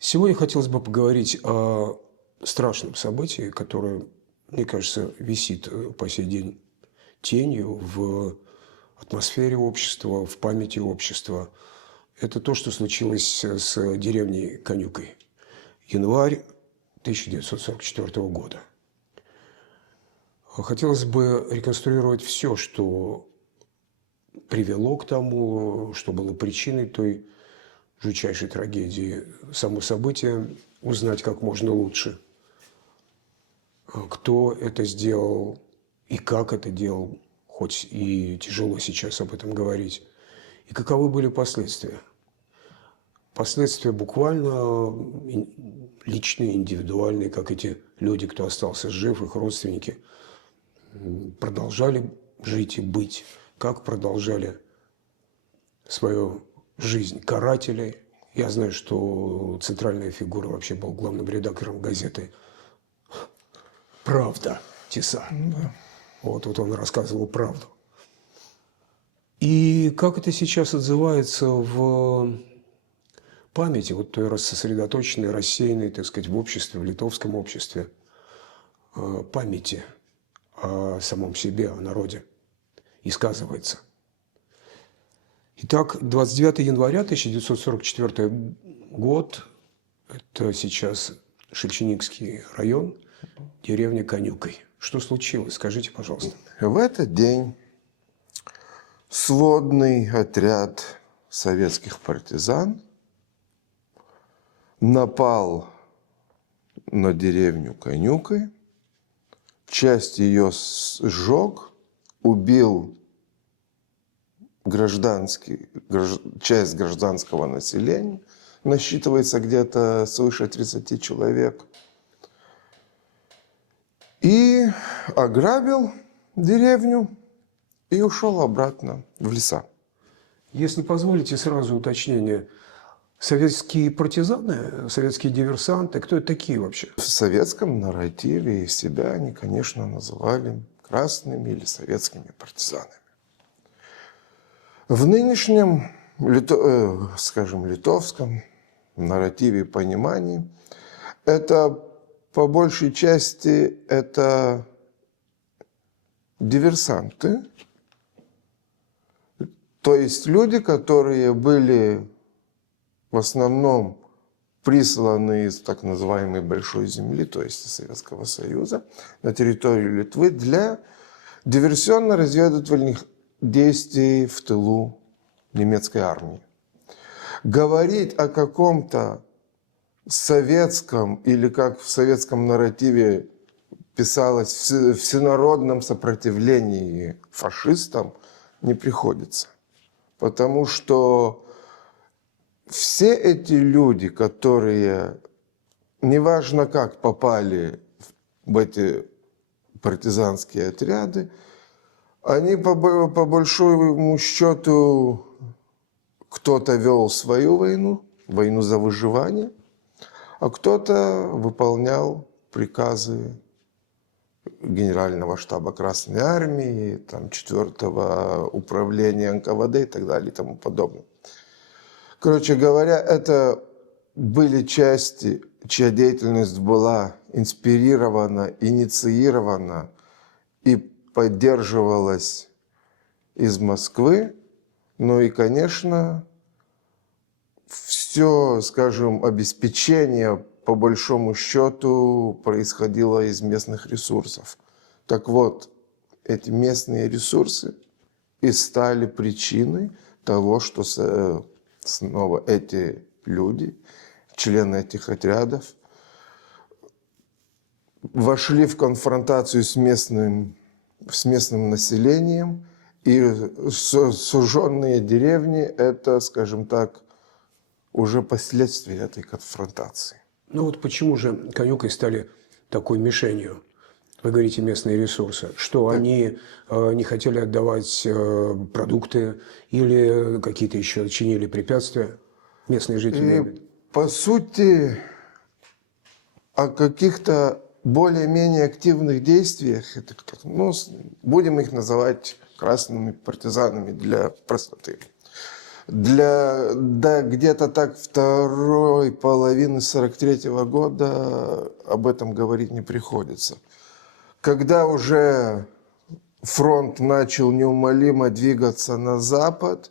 Сегодня хотелось бы поговорить о страшном событии, которое, мне кажется, висит по сей день тенью в атмосфере общества, в памяти общества. Это то, что случилось с деревней Конюкой. Январь 1944 года. Хотелось бы реконструировать все, что привело к тому, что было причиной той жутчайшей трагедии, само событие узнать как можно лучше. Кто это сделал и как это делал, хоть и тяжело сейчас об этом говорить, и каковы были последствия. Последствия буквально личные, индивидуальные, как эти люди, кто остался жив, их родственники, продолжали жить и быть, как продолжали свою жизнь каратели. Я знаю, что центральная фигура вообще был главным редактором газеты «Правда» Тиса. Да. Вот он рассказывал правду. И как это сейчас отзывается в памяти, вот той рассосредоточенной, рассеянной, так сказать, в обществе, в литовском обществе, памяти о самом себе, о народе, и сказывается. Итак, 29 января 1944 год, это сейчас Шевченикский район, деревня Конюкой. Что случилось? Скажите, пожалуйста. В этот день сводный отряд советских партизан напал на деревню Конюкой, часть ее сжег, убил часть гражданского населения, насчитывается где-то свыше 30 человек, и ограбил деревню и ушел обратно в леса. Если позволите, сразу уточнение. Советские партизаны, советские диверсанты, кто это такие вообще? В советском нарративе себя они, конечно, называли красными или советскими партизанами. В нынешнем, скажем, литовском нарративе и понимании это по большей части это диверсанты, то есть люди, которые были в основном присланы из так называемой Большой Земли, то есть из Советского Союза, на территорию Литвы для диверсионно-разведывательных действий в тылу немецкой армии. Говорить о каком-то советском, или как в советском нарративе писалось, всенародном сопротивлении фашистам не приходится. Потому что все эти люди, которые, неважно как, попали в эти партизанские отряды, они по большому счету, кто-то вел свою войну, войну за выживание, а кто-то выполнял приказы Генерального штаба Красной Армии, там, 4-го управления НКВД и так далее и тому подобное. Короче говоря, это были части, чья деятельность была инспирирована, инициирована и поддерживалась из Москвы. Ну и, конечно, все, скажем, обеспечение по большому счету происходило из местных ресурсов. Так вот, эти местные ресурсы и стали причиной того, что снова эти люди, члены этих отрядов, вошли в конфронтацию с местным населением, и сожженные деревни – это, скажем так, уже последствия этой конфронтации. Ну вот почему же Конюкой стали такой мишенью? Вы говорите, местные ресурсы. Что, они не хотели отдавать продукты или какие-то еще чинили препятствия местные жители? И, по сути, о каких-то более-менее активных действиях, будем их называть красными партизанами для простоты. Да, где-то так второй половины 43-го года об этом говорить не приходится. Когда уже фронт начал неумолимо двигаться на запад,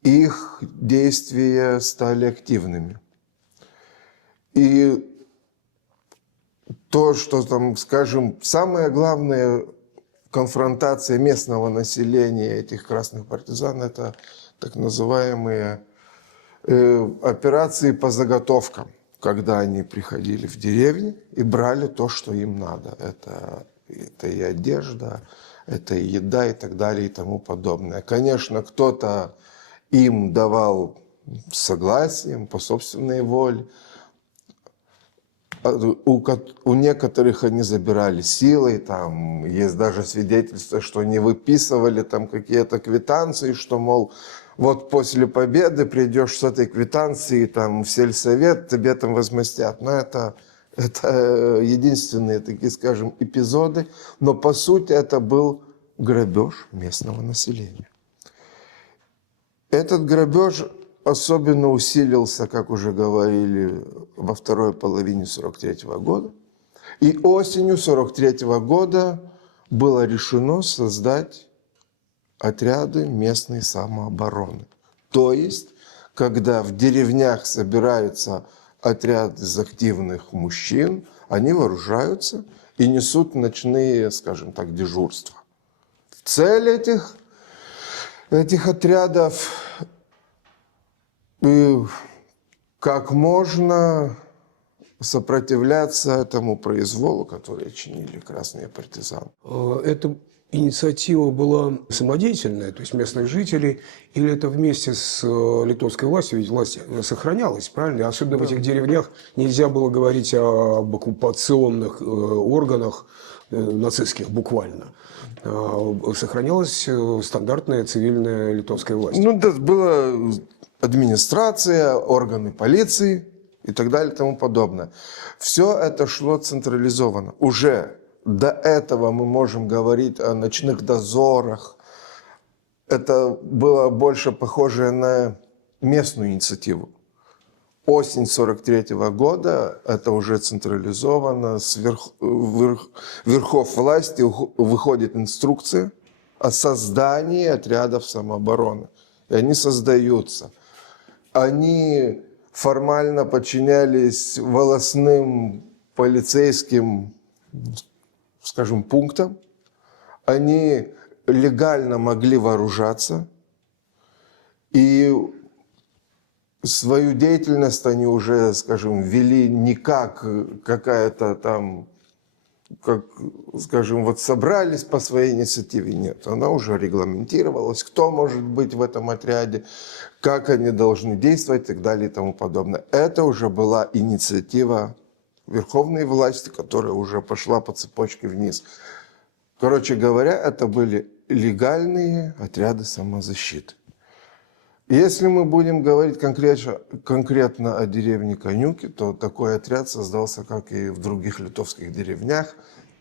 их действия стали активными. И то, что там, скажем, самое главное конфронтация местного населения этих красных партизан, это так называемые операции по заготовкам, когда они приходили в деревни и брали то, что им надо. Это и одежда, это и еда и так далее и тому подобное. Конечно, кто-то им давал согласием, по собственной воле. У некоторых они забирали силой, там есть даже свидетельства, что они выписывали там какие-то квитанции, что, мол, вот после победы придешь с этой квитанцией там, в сельсовет, тебе там возместят. Но это единственные такие, скажем, эпизоды. Но по сути это был грабеж местного населения. Этот грабеж особенно усилился, как уже говорили, во второй половине 43-го года. И осенью 43-го года было решено создать отряды местной самообороны. То есть, когда в деревнях собираются отряды из активных мужчин, они вооружаются и несут ночные, скажем так, дежурства. Цель этих отрядов как можно сопротивляться этому произволу, который чинили красные партизаны. Эта инициатива была самодеятельная, то есть местных жителей, или это вместе с литовской властью, ведь власть сохранялась, правильно? Особенно в этих деревнях нельзя было говорить об оккупационных органах нацистских буквально. Сохранялась стандартная цивильная литовская власть. Ну да, была администрация, органы полиции и так далее и тому подобное. Все это шло централизованно. Уже до этого мы можем говорить о ночных дозорах. Это было больше похоже на местную инициативу. Осень 43-го года, это уже централизованно, с верхов власти выходит инструкция о создании отрядов самообороны. И они создаются. Они формально подчинялись волостным полицейским, скажем, пунктам. Они легально могли вооружаться. И свою деятельность они уже, скажем, вели не как какая-то там, как, скажем, вот собрались по своей инициативе. Нет, она уже регламентировалась, кто может быть в этом отряде, как они должны действовать и так далее и тому подобное. Это уже была инициатива верховной власти, которая уже пошла по цепочке вниз. Короче говоря, это были легальные отряды самозащиты. Если мы будем говорить конкретно о деревне Конюки, то такой отряд создался, как и в других литовских деревнях.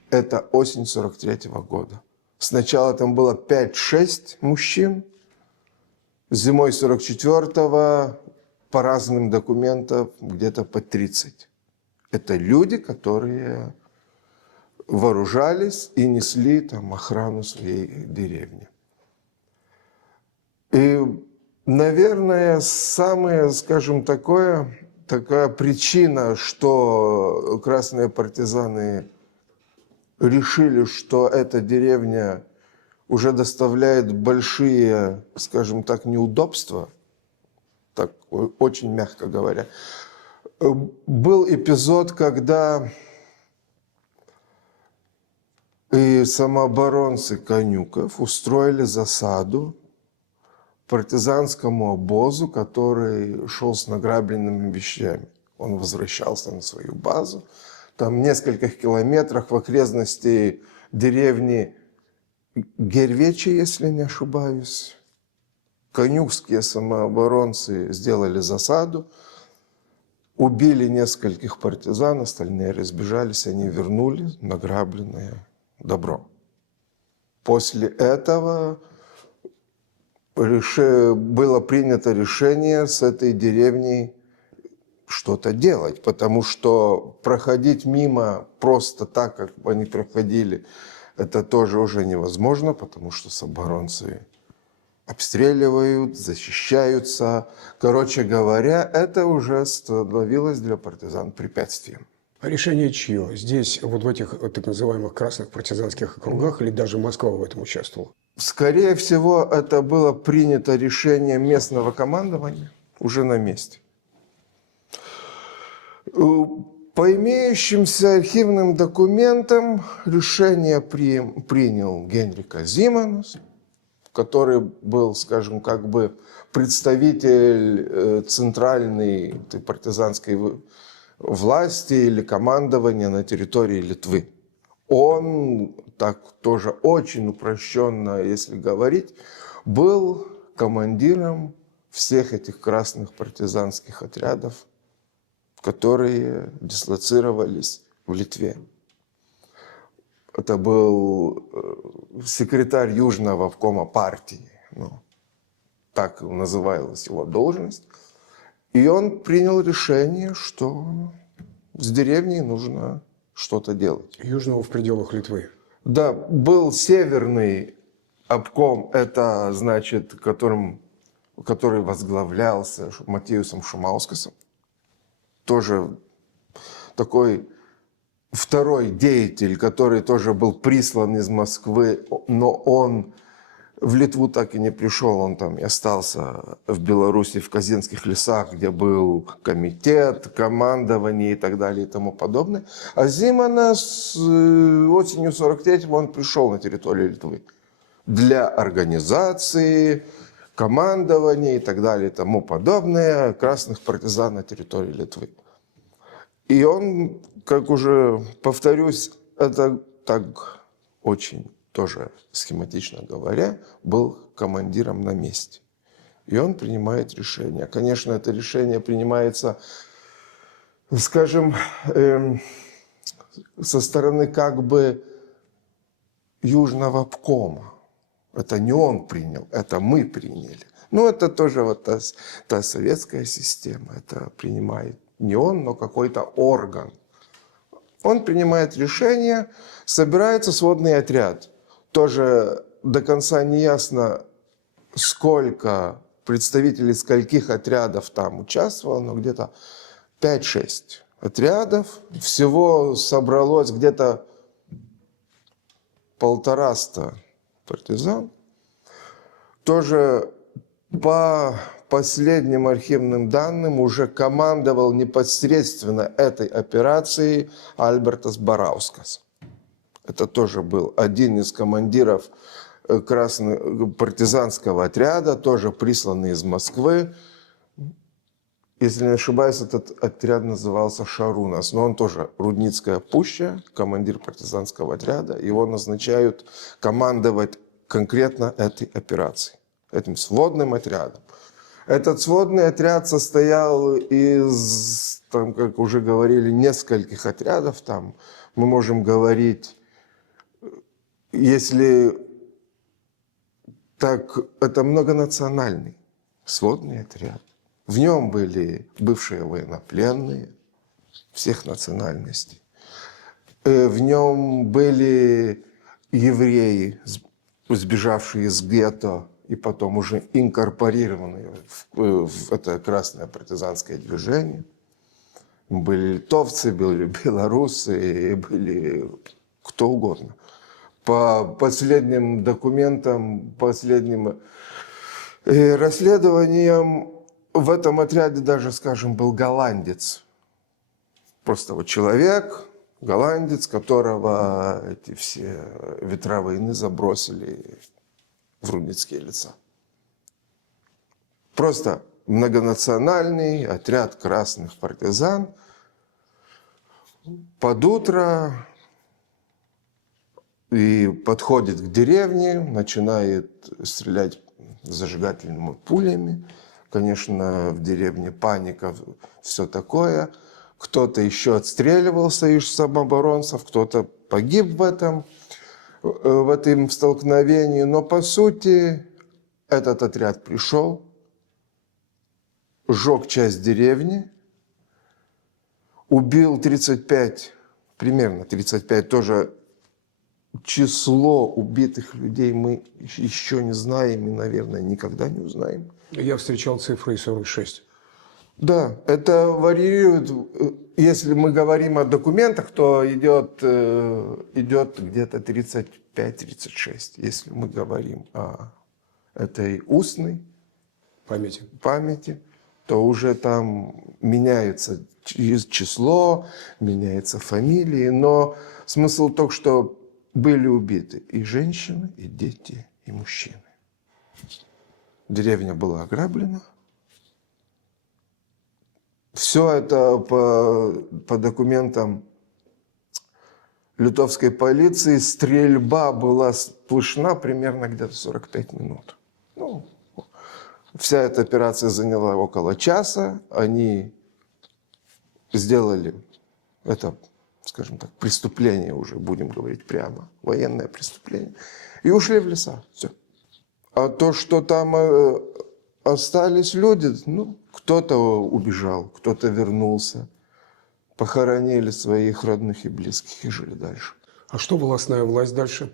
Это осень 43-го года. Сначала там было 5-6 мужчин. Зимой 44-го по разным документам где-то по 30. Это люди, которые вооружались и несли там охрану своей деревни. И, наверное, самая, скажем, такая причина, что красные партизаны решили, что эта деревня уже доставляет большие, скажем так, неудобства, так очень мягко говоря. Был эпизод, когда и самооборонцы Конюков устроили засаду партизанскому обозу, который шел с награбленными вещами. Он возвращался на свою базу. Там в нескольких километрах в окрестности деревни Гервечи, если не ошибаюсь, конюкские самооборонцы сделали засаду, убили нескольких партизан, остальные разбежались, они вернули награбленное добро. После этого было принято решение с этой деревней что-то делать, потому что проходить мимо просто так, как они проходили, это тоже уже невозможно, потому что соборонцы обстреливают, защищаются. Короче говоря, это уже становилось для партизан препятствием. А решение чье? Здесь, вот в этих так называемых красных партизанских округах, или даже Москва в этом участвовала? Скорее всего, это было принято решение местного командования уже на месте. По имеющимся архивным документам решение принял Генрих Зиманус, который был, скажем, как бы представитель центральной партизанской власти или командования на территории Литвы. Он, так тоже очень упрощенно, если говорить, был командиром всех этих красных партизанских отрядов, которые дислоцировались в Литве. Это был секретарь Южного обкома партии, так называлась его должность. И он принял решение, что с деревней нужно что-то делать. Южного в пределах Литвы. Да, был северный обком, это значит, который возглавлялся Матеусом Шумаускасом. Тоже такой второй деятель, который тоже был прислан из Москвы, но он в Литву так и не пришел, он там и остался в Беларуси, в Казинских лесах, где был комитет, командование и так далее и тому подобное. А Зимана с осенью 43-го он пришел на территорию Литвы для организации, командования и так далее и тому подобное красных партизан на территории Литвы. И он, как уже повторюсь, это так очень тоже схематично говоря, был командиром на месте. И он принимает решение. Конечно, это решение принимается, скажем, со стороны как бы Южного обкома. Это не он принял, это мы приняли. Ну, это тоже вот та советская система. Это принимает не он, но какой-то орган. Он принимает решение, собирается сводный отряд. Тоже до конца не ясно, сколько представителей скольких отрядов там участвовало, но где-то 5-6 отрядов. Всего собралось где-то 150 партизан. Тоже по последним архивным данным уже командовал непосредственно этой операцией Альбертас Бараускас. Это тоже был один из командиров партизанского отряда, тоже присланный из Москвы. Если не ошибаюсь, этот отряд назывался Шарунас, но он тоже Рудницкая пуща, командир партизанского отряда. Его назначают командовать конкретно этой операцией, этим сводным отрядом. Этот сводный отряд состоял из, там, как уже говорили, нескольких отрядов. Там мы можем говорить, если так, это многонациональный сводный отряд. В нем были бывшие военнопленные всех национальностей. В нем были евреи, сбежавшие из гетто и потом уже инкорпорированные в это красное партизанское движение. Были литовцы, были белорусы, были кто угодно. По последним документам, последним расследованиям, в этом отряде даже, скажем, был голландец. Просто вот человек, голландец, которого эти все ветра войны забросили в Рудницкие леса. Просто многонациональный отряд красных партизан. Под утро и подходит к деревне, начинает стрелять зажигательными пулями. Конечно, в деревне паника, все такое. Кто-то еще отстреливался из самооборонцев, кто-то погиб в этом столкновении. Но, по сути, этот отряд пришел, сжег часть деревни, убил 35, примерно 35, тоже число убитых людей мы еще не знаем и, наверное, никогда не узнаем. Я встречал цифры 46. Да, это варьирует. Если мы говорим о документах, то идет где-то 35-36. Если мы говорим о этой устной памяти, то уже там меняется число, меняется фамилии. Но смысл в том, что были убиты и женщины, и дети, и мужчины. Деревня была ограблена. Все это по документам литовской полиции. Стрельба была слышна примерно где-то 45 минут. Ну, вся эта операция заняла около часа. Они сделали это, скажем так, преступление уже, будем говорить прямо, военное преступление, и ушли в леса. Все. А то, что там остались люди, ну, кто-то убежал, кто-то вернулся, похоронили своих родных и близких и жили дальше. А что волостная власть дальше?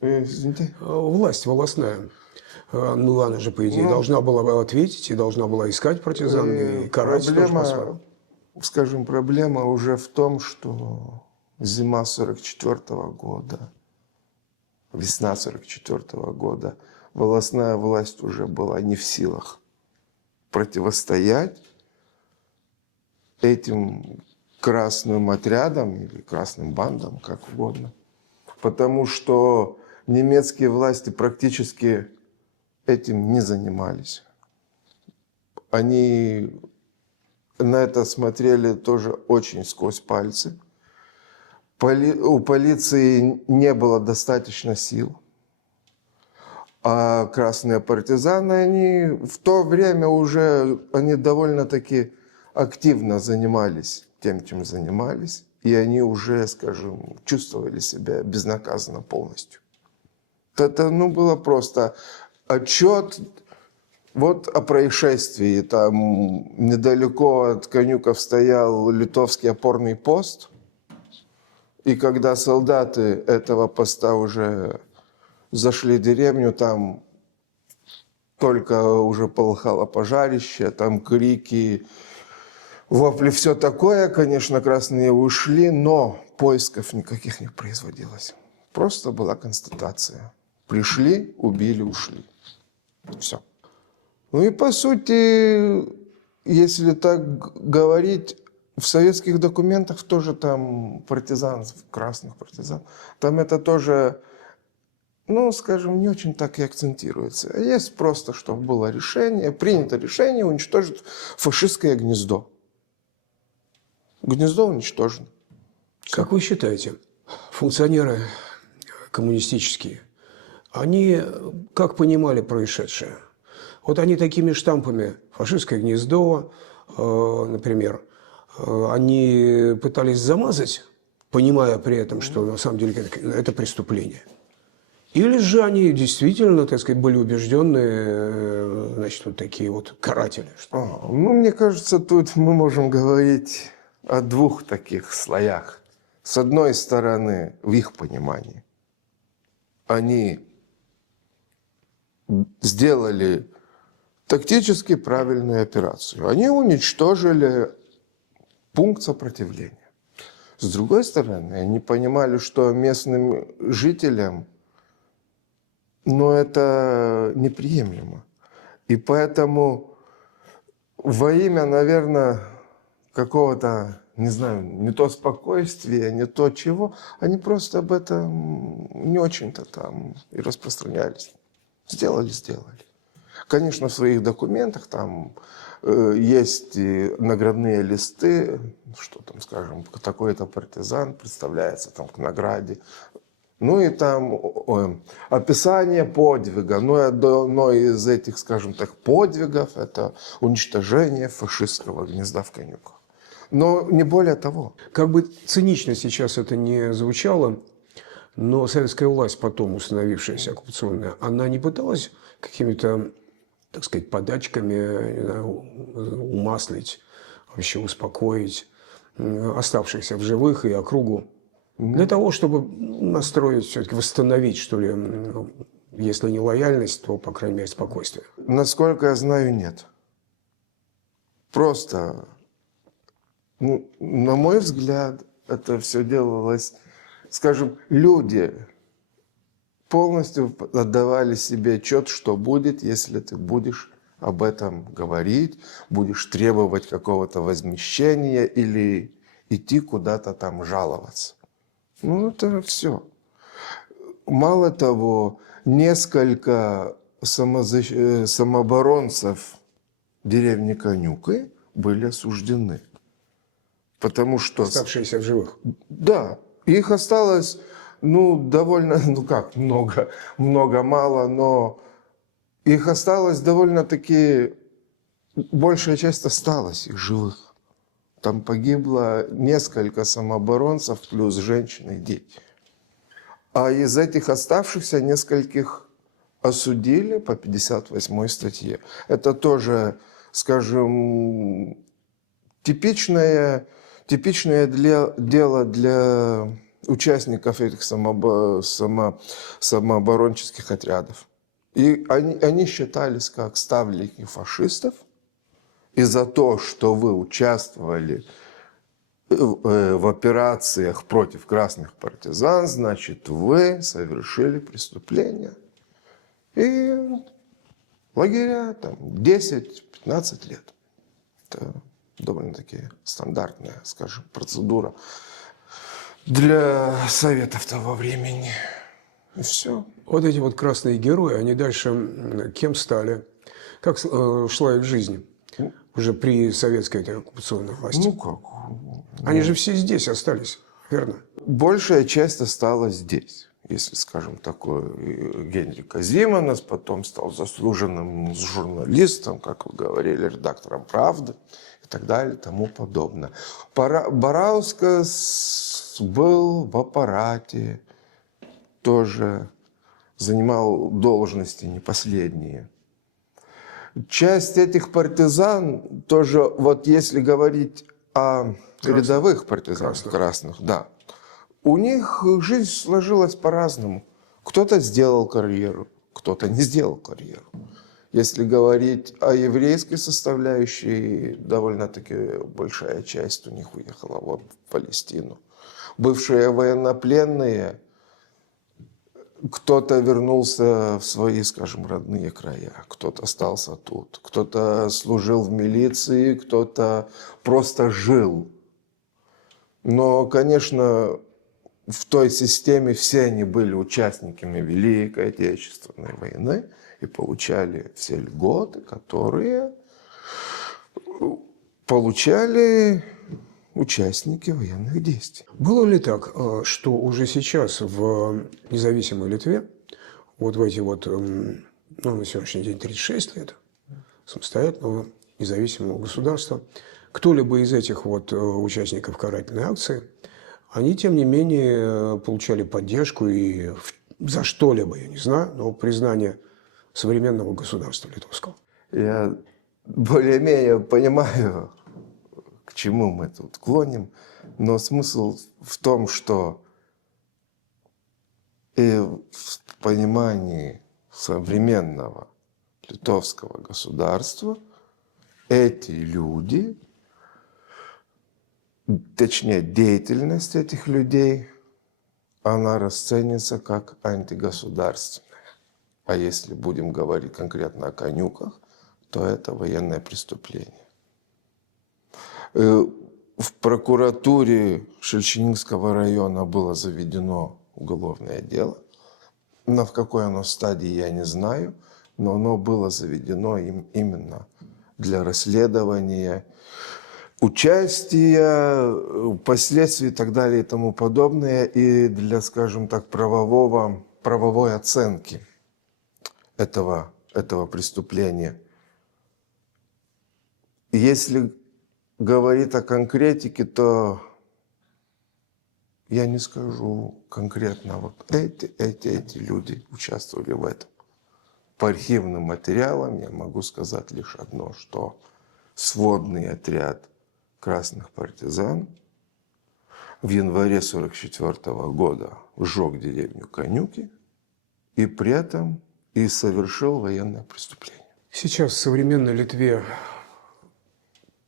Извините? Власть волостная. Ну, она же, по идее, должна была ответить и должна была искать партизан и карать. Проблема уже в том, что зима 44-го года, весна 44-го года, волостная власть уже была не в силах противостоять этим красным отрядам или красным бандам, как угодно. Потому что немецкие власти практически этим не занимались. Они на это смотрели тоже очень сквозь пальцы. У полиции не было достаточно сил. А красные партизаны, они в то время уже, они довольно-таки активно занимались тем, чем занимались. И они уже, скажем, чувствовали себя безнаказанно полностью. Это, было просто отчет вот о происшествии. Там недалеко от Конюков стоял литовский опорный пост. И когда солдаты этого поста уже зашли в деревню, там только уже полыхало пожарище, там крики, вопли, все такое. Конечно, красные ушли, но поисков никаких не производилось. Просто была констатация. Пришли, убили, ушли. Все. Ну и по сути, если так говорить, в советских документах тоже там партизан, красных партизан, там это тоже, скажем, не очень так и акцентируется. Есть просто, чтобы было решение, принято решение уничтожить фашистское гнездо. Гнездо уничтожено. Как вы считаете, функционеры коммунистические, они как понимали происшедшее? Вот они такими штампами «фашистское гнездо», например, они пытались замазать, понимая при этом, что на самом деле это преступление. Или же они действительно, так сказать, были убежденные, значит, вот такие вот каратели? Мне кажется, тут мы можем говорить о двух таких слоях. С одной стороны, в их понимании, они сделали тактически правильную операцию. Они уничтожили пункт сопротивления. С другой стороны, они понимали, что местным жителям, это неприемлемо. И поэтому во имя, наверное, какого-то, не знаю, не то спокойствия, не то чего, они просто об этом не очень-то там и распространялись. Сделали. Конечно, в своих документах там есть и наградные листы, что там, скажем, такой-то партизан представляется там к награде. И там описание подвига. Одно из этих, скажем так, подвигов – это уничтожение фашистского гнезда в Конюках. Но не более того. Как бы цинично сейчас это не звучало, Но советская власть, потом установившаяся оккупационная, она не пыталась какими-то, так сказать, подачками, не знаю, умаслить, вообще успокоить оставшихся в живых и округу для того, чтобы настроить, все-таки восстановить, что ли, если не лояльность, то, по крайней мере, спокойствие. Насколько я знаю, нет. Просто, ну, на мой взгляд, это все делалось, скажем, люди полностью отдавали себе отчет, что будет, если ты будешь об этом говорить, будешь требовать какого-то возмещения или идти куда-то там жаловаться. Ну, это все. Мало того, несколько самооборонцев деревни Конюкы были осуждены. Потому что... Оставшиеся в живых. Да, их осталось, ну, довольно, ну как, много-мало, но их осталось довольно-таки, большая часть осталась, их живых. Там погибло несколько самооборонцев, плюс женщины и дети. А из этих оставшихся нескольких осудили по 58 статье. Это тоже, скажем, типичное дело для участников этих самооборонческих отрядов. И они считались как ставленники фашистов. И за то, что вы участвовали в операциях против красных партизан, значит, вы совершили преступление. И лагеря там 10-15 лет. Это довольно-таки стандартная, скажем, процедура для советов того времени. И все. Вот эти вот красные герои, они дальше кем стали? Как шла их жизнь уже при советской этой оккупационной власти? Ну как? Они же все здесь остались, верно? Большая часть осталась здесь. Если, скажем, такой Генрих Казиманас, потом стал заслуженным журналистом, как вы говорили, редактором «Правды» и так далее, и тому подобное. Бараускас был в аппарате, тоже занимал должности не последние. Часть этих партизан тоже, вот если говорить о рядовых партизанах красных, да, у них жизнь сложилась по-разному. Кто-то сделал карьеру, кто-то не сделал карьеру. Если говорить о еврейской составляющей, довольно-таки большая часть у них уехала вот в Палестину. Бывшие военнопленные, кто-то вернулся в свои, скажем, родные края, кто-то остался тут, кто-то служил в милиции, кто-то просто жил. Но, конечно, в той системе все они были участниками Великой Отечественной войны и получали все льготы, которые получали участники военных действий. Было ли так, что уже сейчас в независимой Литве, вот в эти вот, ну, на сегодняшний день 36 лет самостоятельного независимого государства, кто-либо из этих вот участников карательной акции, они, тем не менее, получали поддержку и за что-либо, я не знаю, но признание современного государства литовского? Я более-менее понимаю, к чему мы тут клоним, но смысл в том, что и в понимании современного литовского государства эти люди, точнее деятельность этих людей, она расценится как антигосударственная. А если будем говорить конкретно о конюках, то это военное преступление. В прокуратуре Шельченинского района было заведено уголовное дело. Но в какой оно стадии, я не знаю, но оно было заведено им именно для расследования участия, последствий и так далее и тому подобное, и для, скажем так, правовой оценки этого преступления. Если говорить о конкретике, то я не скажу конкретно, вот эти люди участвовали в этом. По архивным материалам я могу сказать лишь одно, что сводный отряд красных партизан в январе 1944 года сжег деревню Конюки и при этом и совершил военное преступление. Сейчас в современной Литве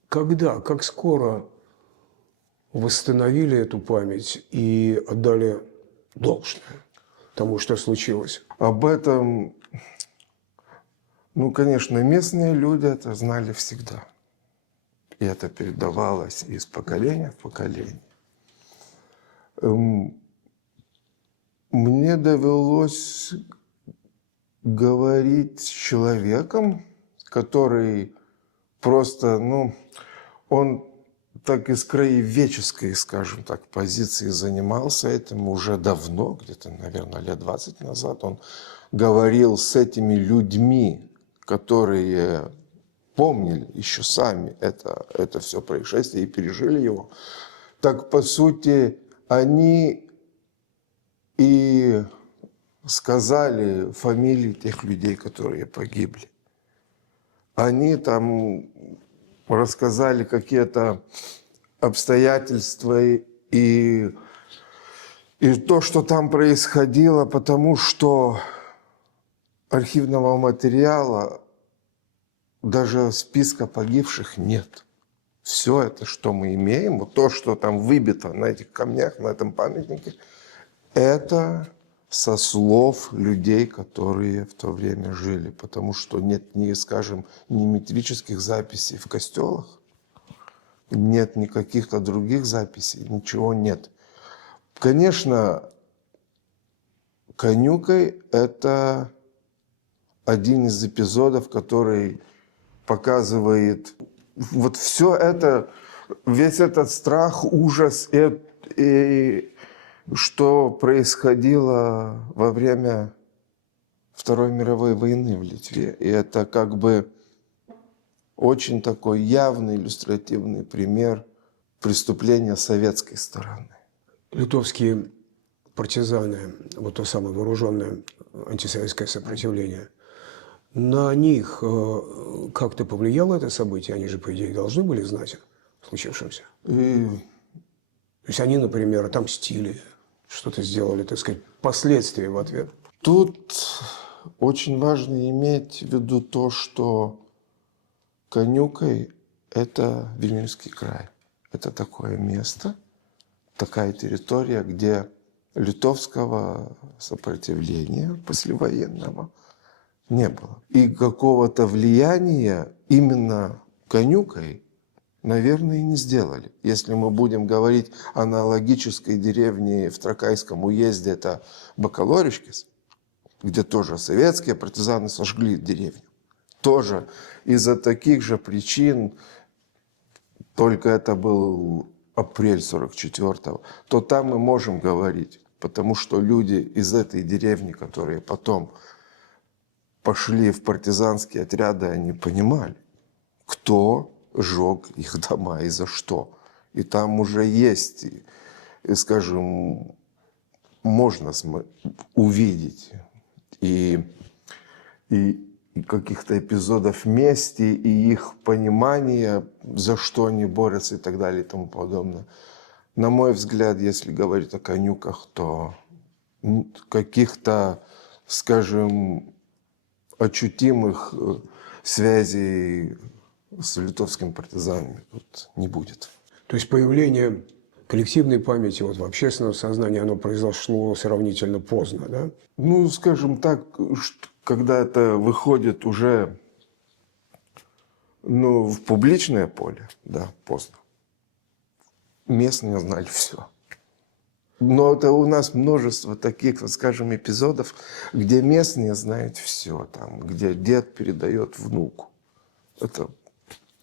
когда, как скоро восстановили эту память и отдали должное тому, что случилось? Об этом, ну, конечно, местные люди это знали всегда. И это передавалось из поколения в поколение. Мне довелось говорить с человеком, который просто, ну, он так из краеведческой, скажем так, позиции занимался этим уже давно, где-то, наверное, лет 20 назад. Он говорил с этими людьми, которые помнили еще сами это все происшествие и пережили его. Так, по сути, они и сказали фамилии тех людей, которые погибли. Они там рассказали какие-то обстоятельства и то, что там происходило, потому что архивного материала, даже списка погибших нет. Все это, что мы имеем, вот то, что там выбито на этих камнях, на этом памятнике, это со слов людей, которые в то время жили. Потому что нет ни, скажем, ни метрических записей в костелах, нет ни каких-то других записей, ничего нет. Конечно, Конюкой это один из эпизодов, который показывает вот все это, весь этот страх, ужас, и что происходило во время Второй мировой войны в Литве. И это как бы очень такой явный иллюстративный пример преступления советской стороны. Литовские партизаны, вот то самое вооруженное антисоветское сопротивление, на них как-то повлияло это событие? Они же, по идее, должны были знать о случившемся. То есть они, например, отомстили, что-то сделали, так сказать, последствия в ответ. Тут очень важно иметь в виду то, что Конюкой – это Вильнюсский край. Это такое место, такая территория, где литовского сопротивления послевоенного не было. И какого-то влияния именно Конюкой, наверное, и не сделали. Если мы будем говорить о аналогической деревне в Тракайском уезде, это Бакалоришкис, где тоже советские партизаны сожгли деревню. Тоже из-за таких же причин, только это был апрель 44-го, то там мы можем говорить, потому что люди из этой деревни, которые потом пошли в партизанские отряды, они понимали, кто сжег их дома и за что. И там уже есть, скажем, можно увидеть и каких-то эпизодов мести, и их понимание, за что они борются и так далее и тому подобное. На мой взгляд, если говорить о Конюках, то каких-то, скажем, ощутимых связей с литовскими партизанами тут не будет. То есть появление коллективной памяти вот в общественном сознании, оно произошло сравнительно поздно, да? Ну, скажем так, когда это выходит уже в публичное поле, да, поздно. Местные знали все. Но это у нас множество таких, скажем, эпизодов, где местные знают все, там, где дед передает внуку. Это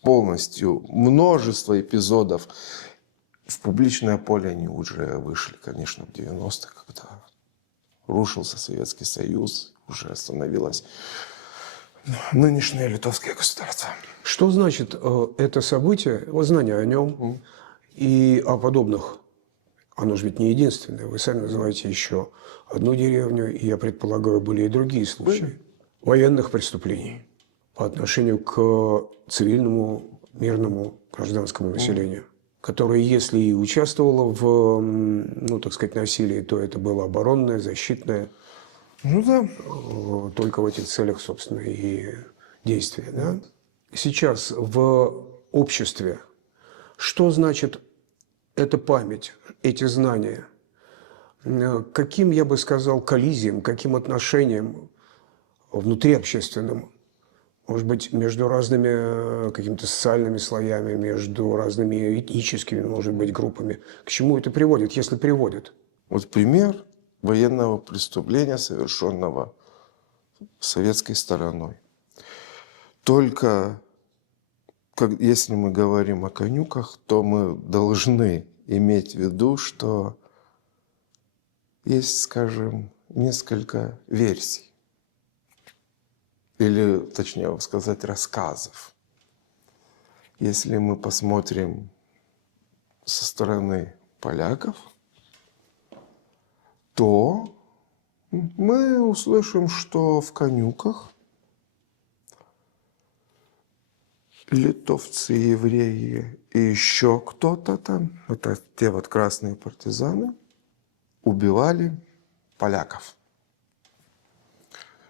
полностью множество эпизодов. В публичное поле они уже вышли, конечно, в 90-х, когда рушился Советский Союз, уже становилось нынешнее литовское государство. Что значит это событие, вот знание о нем и о подобных оно же ведь не единственное. Вы сами называете еще одну деревню, и, я предполагаю, были и другие случаи военных преступлений по отношению к цивильному, мирному, гражданскому населению, которое, если и участвовало в, ну, так сказать, насилии, то это было оборонное, защитное, Ну да. только в этих целях, собственно, и действия. Да? Сейчас в обществе что значит эта память, эти знания? Каким, я бы сказал, коллизиям, каким отношениям внутриобщественным, может быть, между разными какими-то социальными слоями, между разными этническими, может быть, группами, к чему это приводит, если приводит? Вот пример военного преступления, совершенного советской стороной. Только если мы говорим о конюках, то мы должны иметь в виду, что есть, скажем, несколько версий. Или, точнее сказать, рассказов. Если мы посмотрим со стороны поляков, то мы услышим, что в конюках литовцы, евреи и еще кто-то там, это те вот красные партизаны, убивали поляков.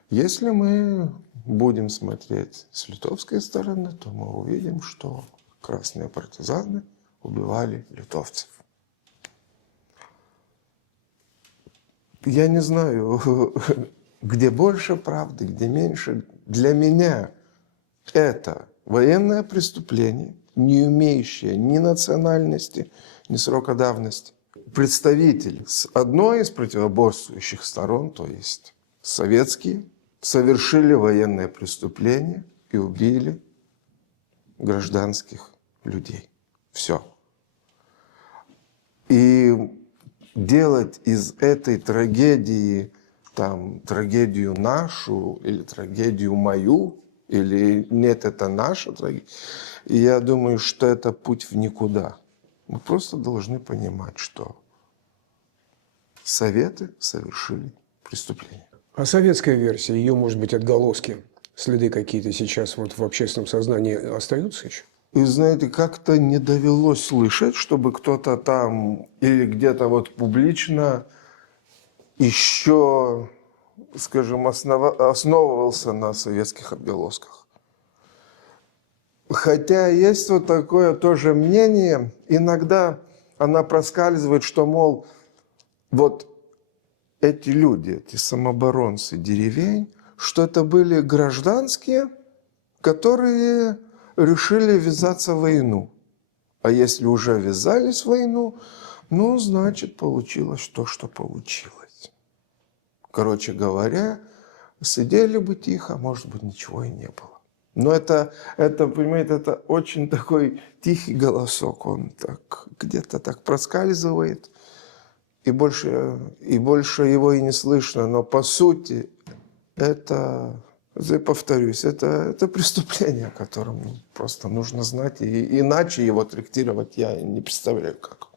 Если мы будем смотреть с литовской стороны, то мы увидим, что красные партизаны убивали литовцев. Я не знаю, где больше правды, где меньше. Для меня это военное преступление, не имеющее ни национальности, ни срока давности. Представители с одной из противоборствующих сторон, то есть советские, совершили военное преступление и убили гражданских людей. Все. И делать из этой трагедии там, трагедию нашу или трагедию мою, или нет, это наша трагедия, и я думаю, что это путь в никуда. Мы просто должны понимать, что Советы совершили преступление. А советская версия, ее, может быть, отголоски, следы какие-то сейчас вот в общественном сознании остаются еще? И знаете, как-то не довелось слышать, чтобы кто-то там или где-то вот публично еще, скажем, основывался на советских отголосках. Хотя есть вот такое тоже мнение, иногда она проскальзывает, что, мол, вот эти люди, эти самооборонцы деревень, что это были гражданские, которые решили ввязаться в войну. А если уже ввязались в войну, ну, значит, получилось то, что получилось. Короче говоря, сидели бы тихо, может быть, ничего и не было. Но это, понимаете, это очень такой тихий голосок, он так где-то так проскальзывает, и больше его и не слышно. Но по сути это, повторюсь, это преступление, о котором просто нужно знать, и иначе его трактировать я не представляю как.